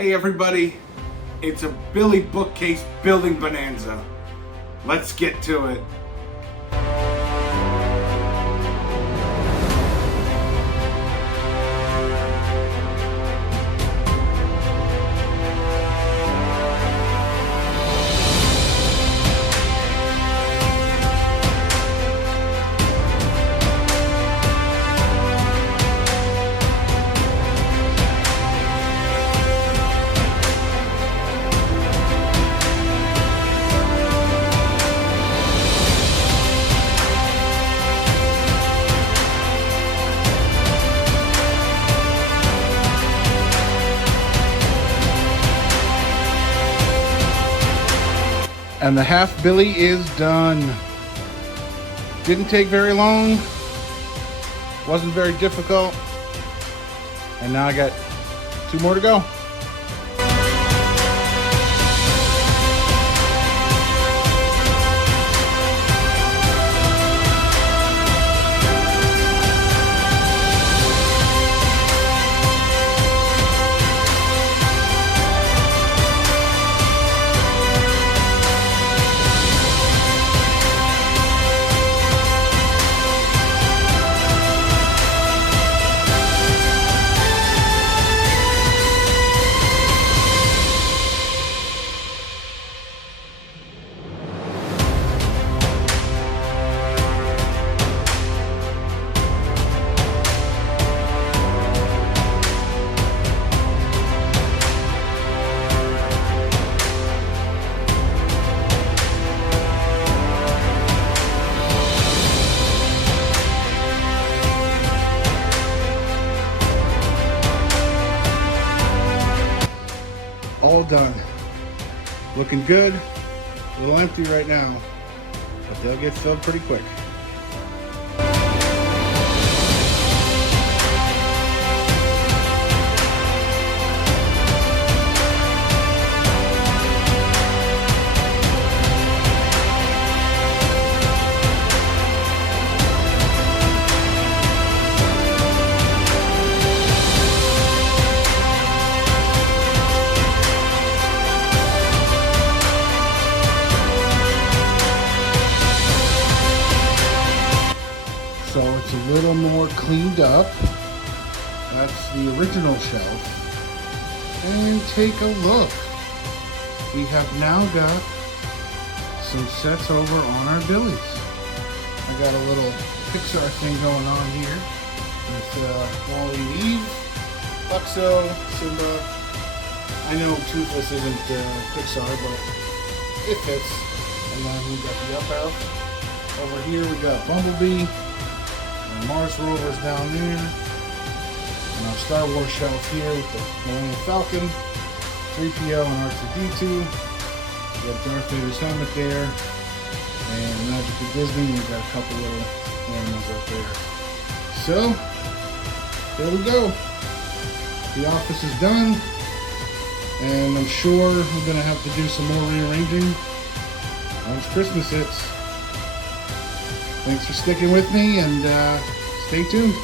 Hey everybody, it's a Billy bookcase building bonanza. Let's get to it. And the half Billy is done. Didn't take very long. Wasn't very difficult. And now I got 2 more to go. All done. Looking good. A little empty right now, but they'll get filled pretty quick. So it's a little more cleaned up. That's the original shelf. And take a look. We have now got some sets over on our Billies. I got a little Pixar thing going on here with Wally and Eve, Luxo, Simba. I know Toothless isn't Pixar, but it fits. And then we got the up elf. Over here we got Bumblebee. Mars rovers down there, and our Star Wars shelf here with the Millennium Falcon, 3PO and R2-D2. We got Darth Vader's helmet there, and Magic of Disney. We've got a couple little animals up there. So there we go. The office is done, and I'm sure we're gonna have to do some more rearranging once Christmas hits. Thanks for sticking with me, and stay tuned.